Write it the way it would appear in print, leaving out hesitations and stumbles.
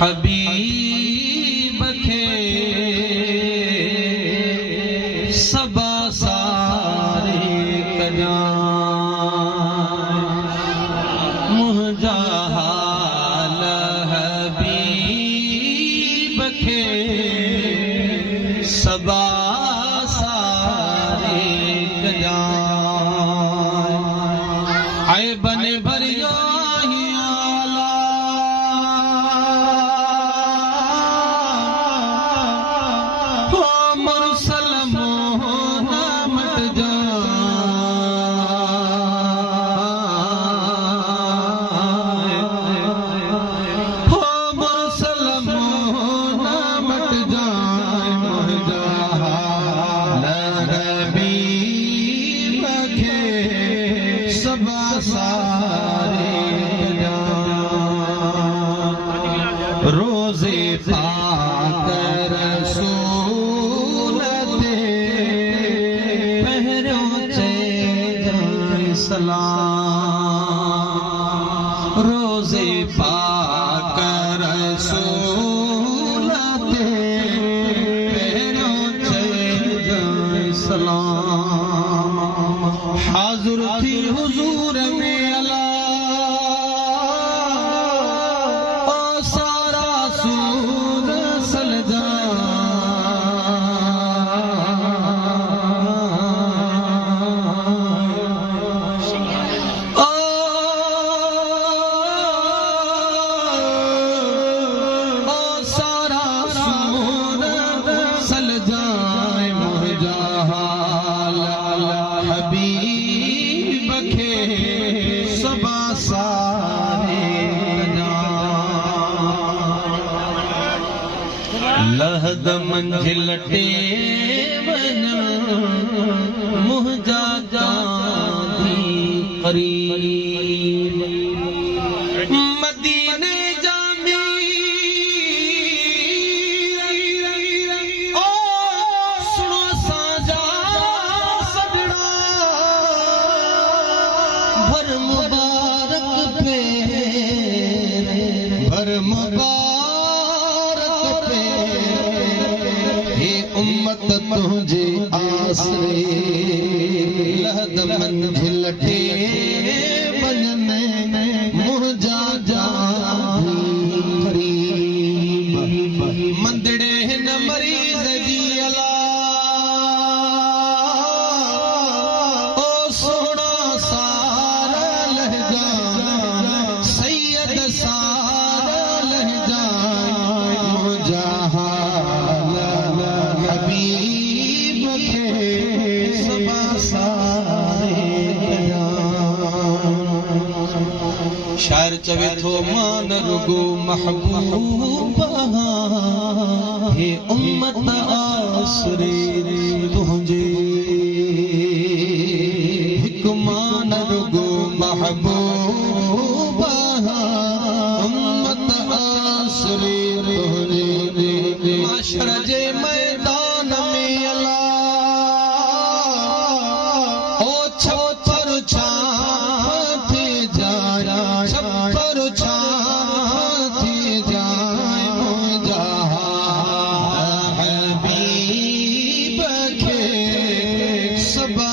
हबीब खे सबा सारे कजाए मुंहिंजा हाल हबीब खे सबा सारे कजाए आए बने भरियो रोज़े पाक रसूल ते पहिरियों चइजांइ सलाम रोज़े पाक रसूल ते पहिरियों चइजांइ सलाम हाज़िर थी हुज़ूर में लहद मंझिल टे वञा मुंहिंजा जानी क़रीब मदीने जामी ओ सुनो साजा सजड़ा भर मुबारक पे भर उम्मत तुझे आसरे लहद मंझिल टे वञने मुंहिंजा जानी क़रीब मंदड़े हिन मरीज़ जी अला ओ सोना सारा लहजा सैयद सारा लहजा मुंहिंजा हबीब खे सबा सारे कजाए शायर चवे थो मान रुगो महबूबा हे उम्मत आसरे तुंहिंजे हिकु मान रुगो महबूबा उम्मत आसरे तुंहिंजे माशर जे मैदान में अला ओ छप्पर छाते जाया छप्पर छाते जाए मुंहिंजा हबीब खे सबा